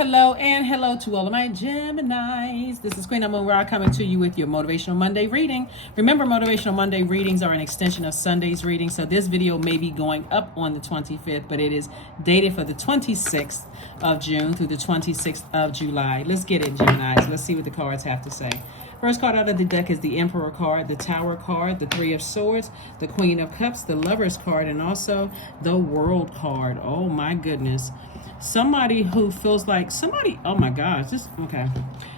and hello to all of my Geminis. This is Queen Amun Ra coming to you with your Motivational Monday reading. Remember, Motivational Monday readings are an extension of Sunday's reading, so this video may be going up on the 25th, but it is dated for the 26th of June through the 26th of July. Let's get it, Geminis. Let's see what the cards have to say. First card out of the deck is the Emperor card, the Tower card, the Three of Swords, the Queen of Cups, the Lovers card, and also the World card. Oh my goodness. Somebody who feels like oh my gosh, okay.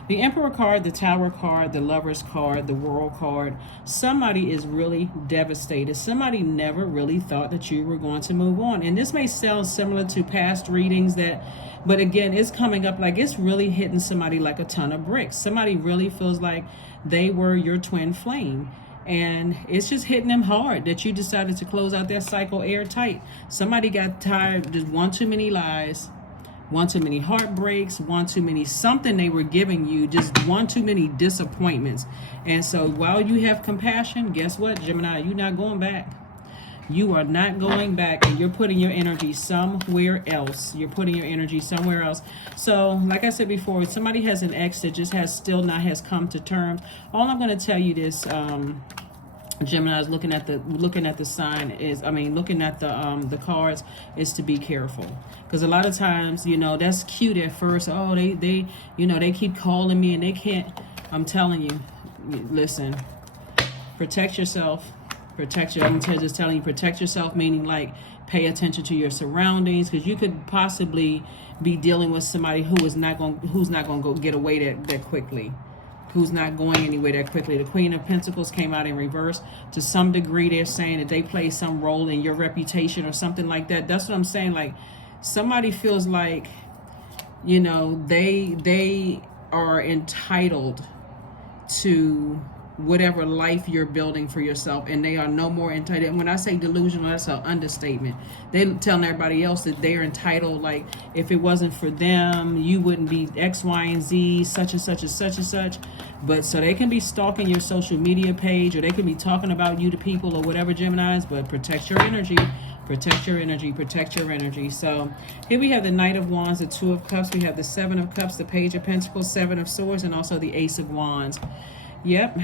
The Emperor card, the Tower card, the Lovers card, the World card. Somebody is really devastated. Somebody never really thought that you were going to move on. And this may sound similar to past readings but again, it's coming up like it's really hitting somebody like a ton of bricks. Somebody really feels like they were your twin flame. And it's just hitting them hard that you decided to close out that cycle airtight. Somebody got tired, just one too many lies, one too many heartbreaks, one too many something they were giving you, just one too many disappointments. And so while you have compassion, guess what, Gemini, you're not going back. You are not going back, and you're putting your energy somewhere else. You're putting your energy somewhere else. So, like I said before, somebody has an ex that just has come to terms. All I'm going to tell you this, Gemini, is looking at the sign is, looking at the cards, is to be careful, because a lot of times, that's cute at first. Oh, they keep calling me and they can't. I'm telling you, listen, protect yourself. Protect yourself, meaning like pay attention to your surroundings, because you could possibly be dealing with somebody who's not going to go get away that quickly, who's not going anywhere that quickly. The Queen of Pentacles came out in reverse. To some degree, they're saying that they play some role in your reputation or something like that. That's what I'm saying. Like, somebody feels like, they are entitled to whatever life you're building for yourself, and they are no more entitled. And when I say delusional, that's an understatement. They're telling everybody else that they're entitled, like if it wasn't for them, you wouldn't be X, Y, and Z, such and such and such and such. But so they can be stalking your social media page, or they can be talking about you to people or whatever, Geminis, but protect your energy. Protect your energy, protect your energy. So here we have the Knight of Wands, the Two of Cups, we have the Seven of Cups, the Page of Pentacles, Seven of Swords, and also the Ace of Wands. Yep.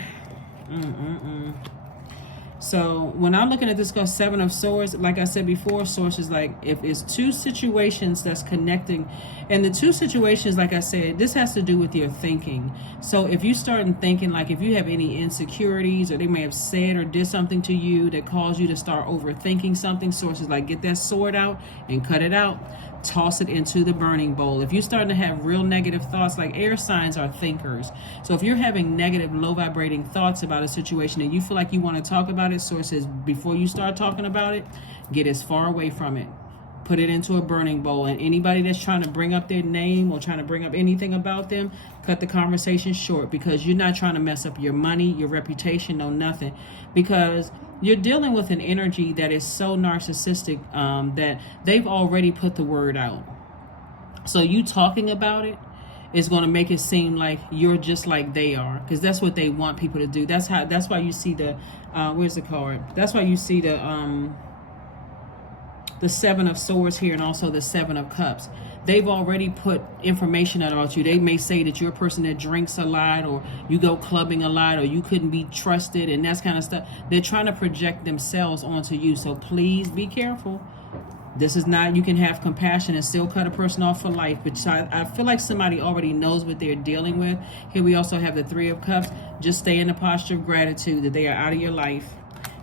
So when I'm looking at this Seven of Swords, like I said before, Source is like, if it's two situations that's connecting, and the two situations, like I said, this has to do with your thinking. So if you start thinking, like if you have any insecurities, or they may have said or did something to you that caused you to start overthinking something, Source is like, get that sword out and cut it out. Toss it into the burning bowl. If you're starting to have real negative thoughts, like air signs are thinkers. So if you're having negative, low vibrating thoughts about a situation and you feel like you want to talk about it, Source says, before you start talking about it, get as far away from it. Put it into a burning bowl. And anybody that's trying to bring up their name or trying to bring up anything about them, cut the conversation short, because you're not trying to mess up your money, your reputation, no nothing. Because you're dealing with an energy that is so narcissistic that they've already put the word out. So you talking about it is going to make it seem like you're just like they are, because that's what they want people to do. That's why you see the where's the card? That's why you see the Seven of Swords here, and also the Seven of Cups. They've already put information out about you. They may say that you're a person that drinks a lot, or you go clubbing a lot, or you couldn't be trusted, and that kind of stuff. They're trying to project themselves onto you. So please be careful. This is not, you can have compassion and still cut a person off for life. But I feel like somebody already knows what they're dealing with. Here we also have the Three of Cups. Just stay in the posture of gratitude that they are out of your life.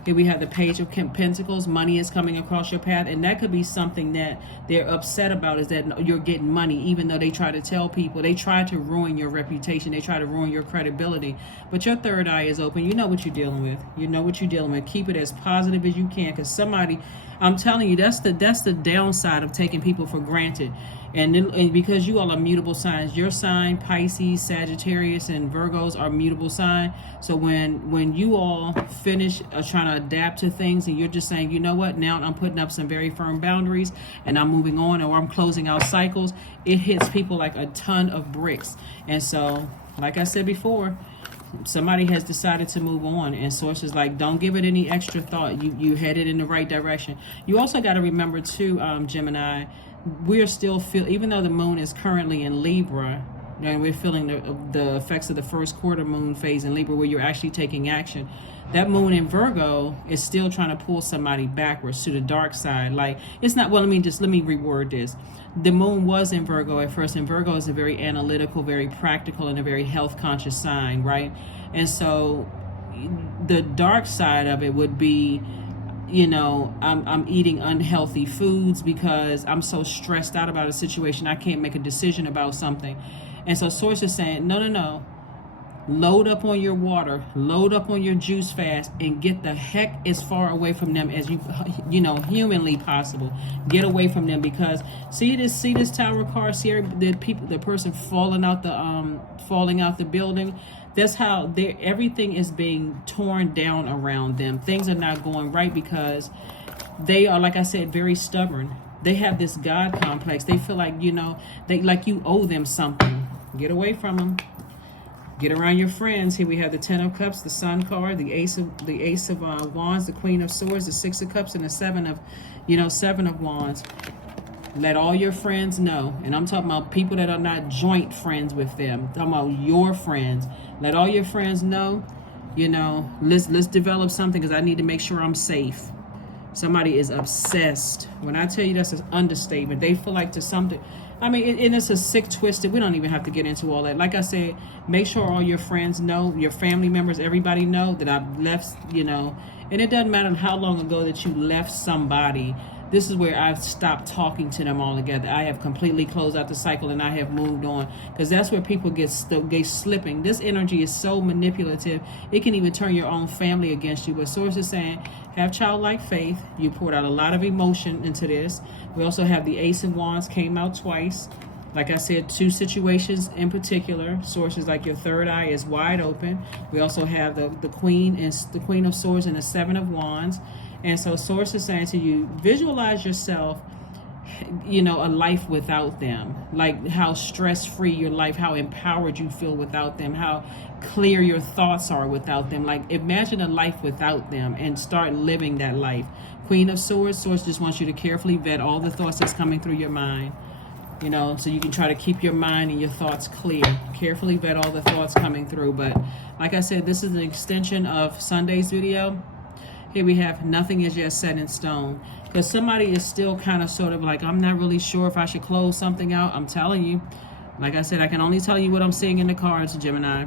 Here we have the Page of Pentacles. Money is coming across your path, and that could be something that they're upset about, is that you're getting money, even though they try to tell people. They try to ruin your reputation. They try to ruin your credibility. But your third eye is open. You know what you're dealing with. You know what you're dealing with. Keep it as positive as you can, because somebody, I'm telling you, that's the downside of taking people for granted. And because you all are mutable signs, your sign, Pisces, Sagittarius, and Virgos are mutable sign. So when you all finish trying to adapt to things, and you're just saying, you know what, now I'm putting up some very firm boundaries and I'm moving on, or I'm closing out cycles, it hits people like a ton of bricks. And so, like I said before, somebody has decided to move on, and Source is like, don't give it any extra thought. You headed in the right direction. You also got to remember too, Gemini, we're still even though the moon is currently in Libra, and we're feeling the effects of the first quarter moon phase in Libra, where you're actually taking action. That moon in Virgo is still trying to pull somebody backwards to the dark side. Like, it's not, well, let me reword this. The moon was in Virgo at first, and Virgo is a very analytical, very practical, and a very health conscious sign, right? And so the dark side of it would be, I'm eating unhealthy foods because I'm so stressed out about a situation, I can't make a decision about something. And so Source is saying, no. Load up on your water, load up on your juice fast, and get the heck as far away from them as you humanly possible. Get away from them, because see this tower card, see the person falling out the building. That's how everything is being torn down around them. Things are not going right because they are, like I said, very stubborn. They have this God complex. They feel like, you owe them something. Get away from them. Get around your friends. Here we have the 10 of Cups, the Sun card, the Ace of Wands, the Queen of Swords, the 6 of Cups, and the 7 of Wands. Let all your friends know, and I'm talking about people that are not joint friends with them. I'm talking about your friends. Let all your friends know. Let's develop something, because I need to make sure I'm safe. Somebody is obsessed. When I tell you that's an understatement, they feel like there's something. I mean, and it's a sick, twisted. We don't even have to get into all that. Like I said, make sure all your friends know, your family members, everybody know that I've left, and it doesn't matter how long ago that you left somebody. This is where I've stopped talking to them altogether. I have completely closed out the cycle, and I have moved on, because that's where people get slipping. This energy is so manipulative. It can even turn your own family against you. But Source is saying, have childlike faith. You poured out a lot of emotion into this. We also have the Ace of Wands came out twice. Like I said, 2 situations in particular. Source is like your third eye is wide open. We also have the Queen of Swords and the 7 of Wands. And so Source is saying to you, visualize yourself, a life without them. Like how stress-free your life, how empowered you feel without them, how clear your thoughts are without them. Like, imagine a life without them and start living that life. Queen of Swords, Source just wants you to carefully vet all the thoughts that's coming through your mind. So you can try to keep your mind and your thoughts clear. Carefully vet all the thoughts coming through. But like I said, this is an extension of Sunday's video. Here we have nothing is yet set in stone. Because somebody is still kind of sort of like, I'm not really sure if I should close something out. I'm telling you. Like I said, I can only tell you what I'm seeing in the cards, Gemini.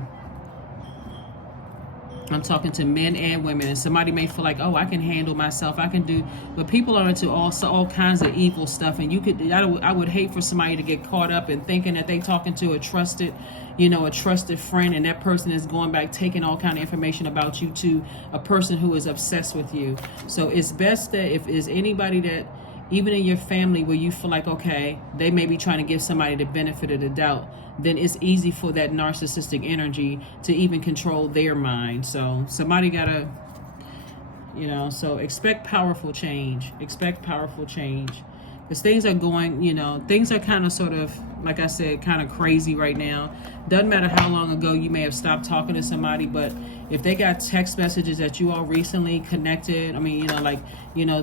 I'm talking to men and women, and somebody may feel like, oh, I can handle myself, I can do, but people are into all kinds of evil stuff, and I would hate for somebody to get caught up in thinking that they talking to a trusted friend, and that person is going back taking all kind of information about you to a person who is obsessed with you. So it's best that if there's anybody that, even in your family, where you feel like, okay, they may be trying to give somebody the benefit of the doubt, then it's easy for that narcissistic energy to even control their mind. So somebody gotta, so expect powerful change. Expect powerful change. Because things are going, things are kind of sort of, like I said, kind of crazy right now. Doesn't matter how long ago you may have stopped talking to somebody, but if they got text messages that you all recently connected,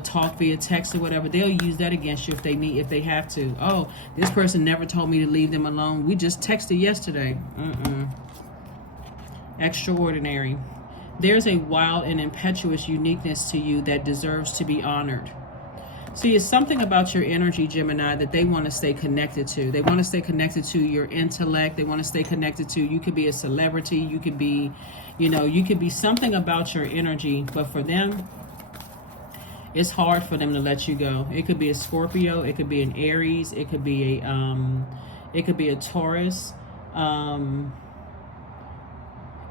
talk via text or whatever, they'll use that against you if they have to. Oh, this person never told me to leave them alone. We just texted yesterday. Extraordinary. There's a wild and impetuous uniqueness to you that deserves to be honored. See, it's something about your energy, Gemini, that they want to stay connected to. They want to stay connected to your intellect. They want to stay connected to, you could be a celebrity. You could be, you could be something about your energy. But for them, it's hard for them to let you go. It could be a Scorpio. It could be an Aries. It could be a Taurus.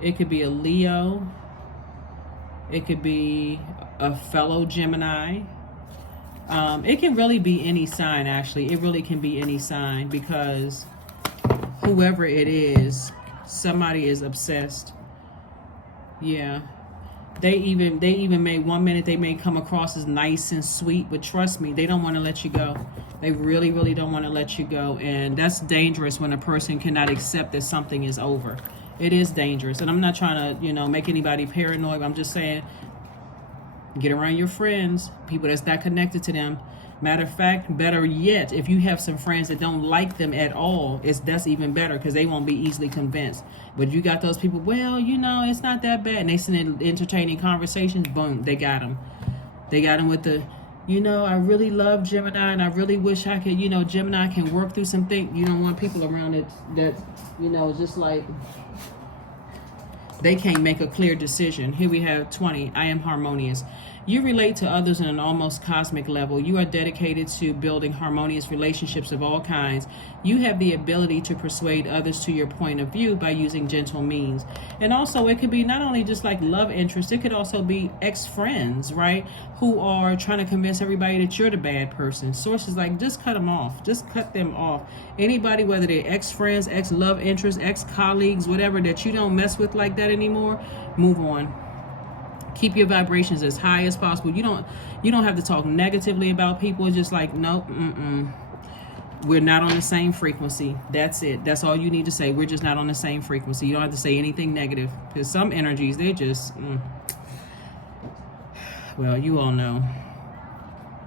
It could be a Leo. It could be a fellow Gemini. It can really be any sign, actually. It really can be any sign, because whoever it is, somebody is obsessed. Yeah. They even may, one minute they may come across as nice and sweet, but trust me, they don't want to let you go. They really, really don't want to let you go. And that's dangerous when a person cannot accept that something is over. It is dangerous. And I'm not trying to, make anybody paranoid. I'm just saying, get around your friends, people that's not connected to them. Matter of fact, better yet, if you have some friends that don't like them at all, that's even better because they won't be easily convinced. But you got those people, well, it's not that bad. And they send in entertaining conversations, boom, they got them. They got them with the, I really love Gemini and I really wish I could, Gemini can work through some things. You don't want people around that just like they can't make a clear decision. Here we have 20. I am harmonious. You relate to others on an almost cosmic level. You are dedicated to building harmonious relationships of all kinds. You have the ability to persuade others to your point of view by using gentle means. And also it could be not only just like love interest, it could also be ex-friends, right? Who are trying to convince everybody that you're the bad person. Sources like, just cut them off. Just cut them off. Anybody, whether they're ex-friends, ex-love interests, ex-colleagues, whatever, that you don't mess with like that anymore, move on. Keep your vibrations as high as possible. You don't have to talk negatively about people. It's just like, nope, we're not on the same frequency. That's it. That's all you need to say. We're just not on the same frequency. You don't have to say anything negative, because some energies, they just, well, you all know.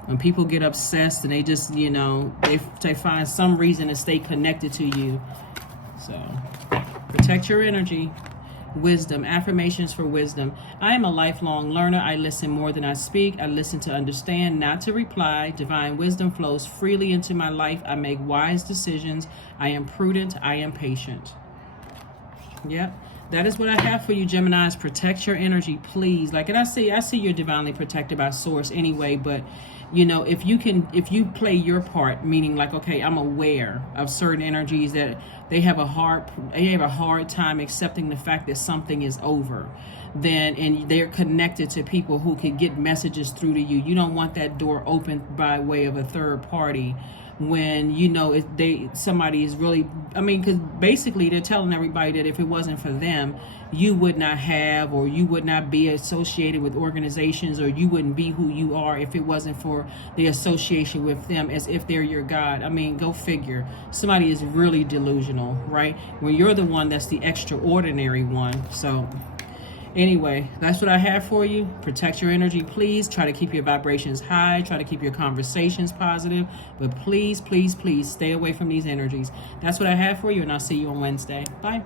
When people get obsessed and they just, they find some reason to stay connected to you. So protect your energy. Wisdom, affirmations for wisdom. I am a lifelong learner. I listen more than I speak. I listen to understand, not to reply. Divine wisdom flows freely into my life. I make wise decisions. I am prudent. I am patient. Yep. That is what I have for you, Geminis. Protect your energy, please. And I see you're divinely protected by source anyway, but if you play your part, meaning like, okay, I'm aware of certain energies that they have a hard time accepting the fact that something is over, and they're connected to people who can get messages through to you. You don't want that door opened by way of a third party when somebody is really, because basically they're telling everybody that if it wasn't for them, you would not have, or you would not be associated with organizations, or you wouldn't be who you are if it wasn't for the association with them, as if they're your God. Go figure. Somebody is really delusional, right? When you're the one that's the extraordinary one. So anyway, that's what I have for you. Protect your energy, please. Try to keep your vibrations high. Try to keep your conversations positive. But please, please, please stay away from these energies. That's what I have for you, and I'll see you on Wednesday. Bye.